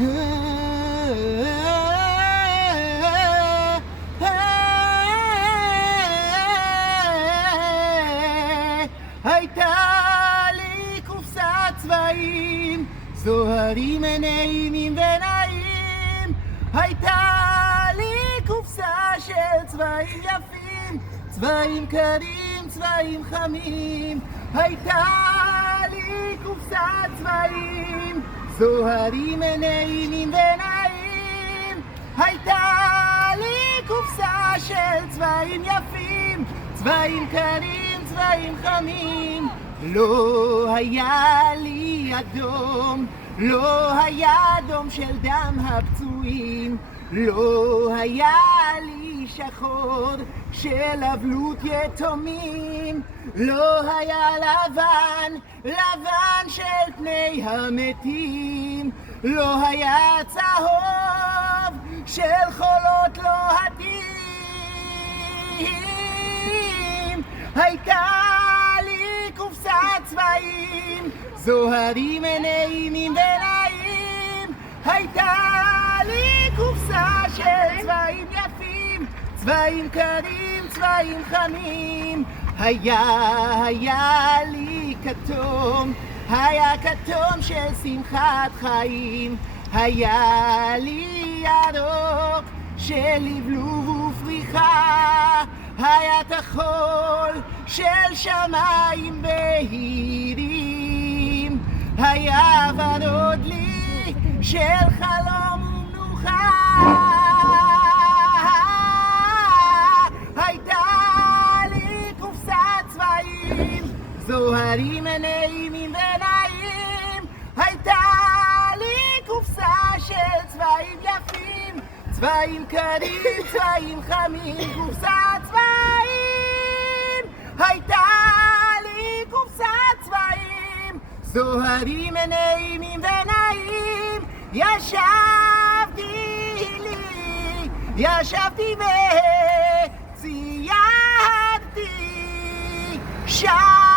הייתה לי קופסת צבעים, זוהרים עיניים ונעים. הייתה לי קופסה של צבעים יפים, צבעים קרים, צבעים חמים. הייתה לי קופסת צבעים, זוהרים עיניים ונעים. הייתה לי קופסה של צבעים יפים, צבעים קרים, צבעים חמים. לא היה לי אדום, לא היה אדום של דם הפצועים. לא היה לי שחור של אבלות יתומים. לא היה לבן, לבן של פני המתים. לא היה צהוב של חולות לוהטים. הייתה לי קופסת צבעים, זוהרים עיניים ונעים. הייתה לי קופסה של צבעים יפים, צבעים קרים, צבעים חמים. היה לי כתום, היה כתום של שמחת חיים. היה לי ירוק של לבלוב ופריחה. היה כחול של שמיים בהירים. היה ורוד לי של חלום ומנוחה. הייתה לי קופסת צבעים, זוהרים עיניים ונעים. הייתה לי קופסה של צבעים יפים, צבעים קרים, צבעים חמים. קופסת צבעים, הייתה לי קופסת צבעים, זוהרים עיניים ונעים. ישבתי וציירתי שם.